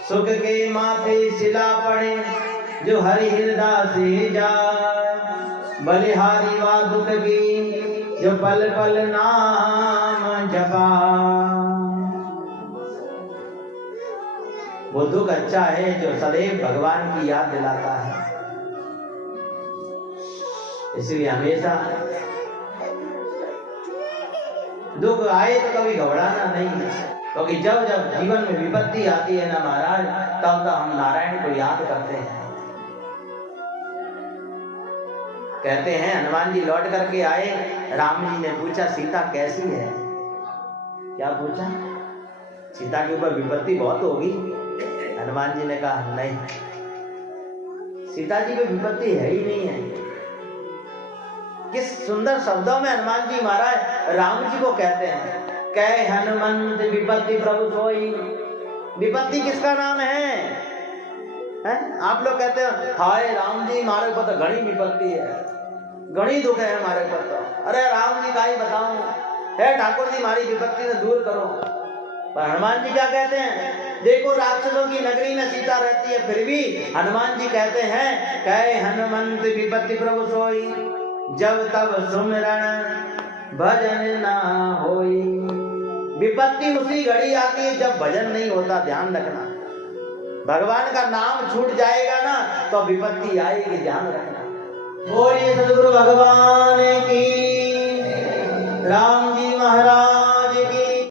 सुख के माथे सिला पड़े जो हरि हृदय से जा। बलिहारी वा दुख की जो पल पल नाम जपा। वो दुख अच्छा है जो सदैव भगवान की याद दिलाता है। इसलिए हमेशा दुख आए तो कभी घबराना नहीं, क्योंकि जब जब जीवन में विपत्ति आती है ना महाराज, तब तब हम नारायण को याद करते हैं। कहते हैं हनुमान जी लौट करके आए, राम जी ने पूछा सीता कैसी है? क्या पूछा? सीता के ऊपर विपत्ति बहुत होगी। हनुमान जी ने कहा नहीं, सीता जी पे विपत्ति है ही नहीं है। किस सुंदर शब्दों में हनुमान जी महाराज राम जी को कहते हैं, कह हनुमंत विपत्ति प्रभु सोई। विपत्ति किसका नाम है? आप लोग कहते हैं हाय राम जी हमारे ऊपर तो घनी विपत्ति है, घनी दुख है हमारे ऊपर तो। अरे राम जी का ही बताऊं, है ठाकुर जी हमारी विपत्ति से दूर करो। पर हनुमान जी क्या कहते हैं? देखो राक्षसों की नगरी में सीता रहती है, फिर भी हनुमान जी कहते हैं कह हनुमंत विपत्ति प्रभु सोई, जब तब सुमिरन भजन ना होई। विपत्ति उसी घड़ी आती है जब भजन नहीं होता। ध्यान रखना, भगवान का नाम छूट जाएगा ना तो विपत्ति आएगी, ध्यान रखना। बोलिए सद्गुरु भगवान की, राम जी महाराज